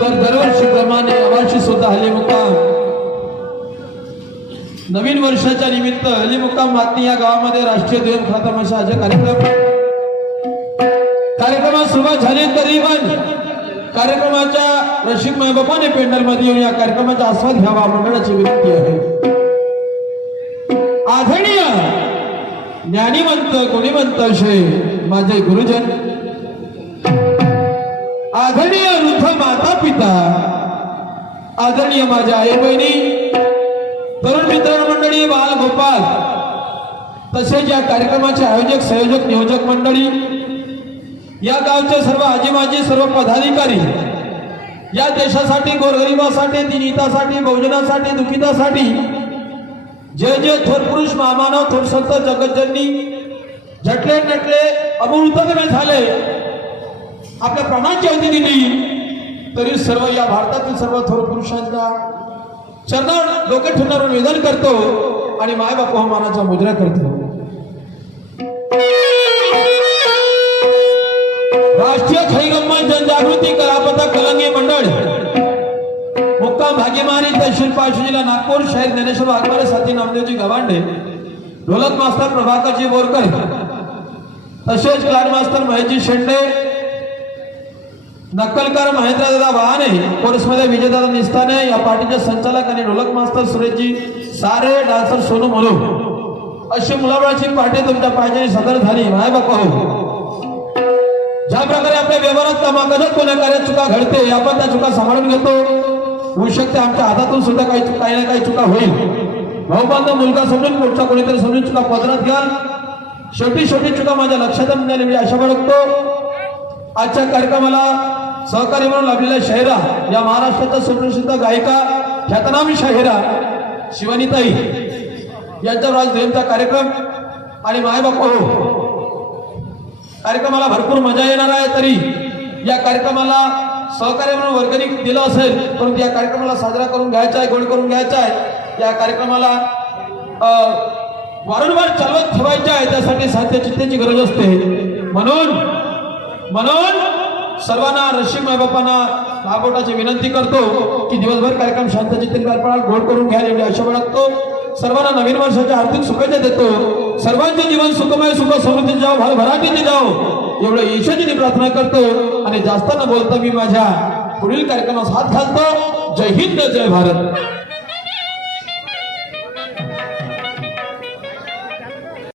तर दरवर्षीप्रमाणे यावर्षी सुद्धा हल्ली मुक्काम नवीन वर्षाच्या निमित्त हल्ली मुक्काम मातनी या गावामध्ये राष्ट्रीय दुय्यम खातमाशाचे कार्यक्रमात सुरुवात झाली तरी पण कार्यक्रमाच्या रसिक मायबापाने पेंडल मध्ये येऊन या कार्यक्रमाचा आस्वाद घ्यावा मंडळाची विनंती आहे। आदरणीय ज्ञानीवंत गुणीवंत असे माझे गुरुजन, आदरणीय वृद्ध माता पिता, आदरणीय माझ्या आई बहिणी, तरुण मित्र मंडळी, बाल गोपाल, तसेच या कार्यक्रमाचे आयोजक संयोजक नियोजक मंडळी, या गावचे सर्व आजी माजी, सर्व पदाधिकारी, या देशासाठी गोरगरिबासाठी दिनहितासाठी बहुजनासाठी दुखितासाठी जे जे थोर पुरुष महामानव थोर संत जगतजननी झटले नटले अमृतमय झाले, आपल्या प्राणांची आहुती दिली, तरी सर्व या भारतातील सर्व थोर पुरुषांच्या चरणावर डोके ठेवण्यावर निवेदन करतो आणि मायबाप मानाचा मुद्रा करतो। राष्ट्रीय खैगम्मत जनजागृती कलापथा कलंगी मंडळ मुक्काम भागीमारी तहसील पाचवी जिल्हा नागपूर शहर ज्ञानेश्वर वाघमारे साथी नामदेवजी गवांडे, ढोलक मास्तर प्रभाकरजी बोरकर, तसेच क्लाड मास्तर महेशजी शेंडे, नक्कलकार महेंद्रदादा वाहने, कोर्समध्ये विजयदादा निस्ताने, या पार्टीचे संचालक आणि ढोलक मास्तर सुरेशजी सारे, डान्सर सोनू मोलो, अशी मुलाबळाची पार्टी तुमच्या पाहिजे सदर झाली। माय बापा हो, ज्या प्रकारे आपल्या व्यवहारात कामागत कोणा कार्यात चुका घडते, आपण त्या चुका सांभाळून घेतो। होऊ शकते आमच्या हातातून सुद्धा काही ना काही चुका होईल। भाऊबांध मुलगा समजून पुढचा कोणीतरी समजून चुका पदरात घ्याल। शेवटी चुका माझ्या लक्षात आणली मी आशा बाळगतो। आजच्या कार्यक्रमाला सहकारी म्हणून लाभलेल्या शाहिरा, या महाराष्ट्राच्या सुप्रसिद्ध गायिका ख्यातनामी शाहिरा शिवानीताई यांच्यावर आज देवचा कार्यक्रम आणि मायबाप हो, कार्यक्रमाला भरपूर मजा येणार आहे। तरी या कार्यक्रमाला सहकार्य म्हणून वर्गणी दिलं असेल, परंतु या कार्यक्रमाला साजरा करून घ्यायचा आहे, गोड करून घ्यायचा आहे। या कार्यक्रमाला वारंवार चालवत ठेवायचे आहे, त्यासाठी साध्य चित्तेची गरज असते। म्हणून सर्वांना रसिक मायबापांना लाभोटाची विनंती करतो की दिवसभर कार्यक्रम शांत चित्तेने पार पाडाल, गोड करून घ्याल एवढी आशा बाळगतो। सर्वांना नवीन वर्षाच्या हार्दिक शुभेच्छा देतो। सर्वांचे जीवन सुखमय सुख समृद्धी जाओ, भरभराटीने जाओ एवढं ईश्वराची प्रार्थना करतो आणि जास्त न बोलता मी माझ्या पुढील कार्यक्रमास हात घालतो। जय हिंद, जय भारत।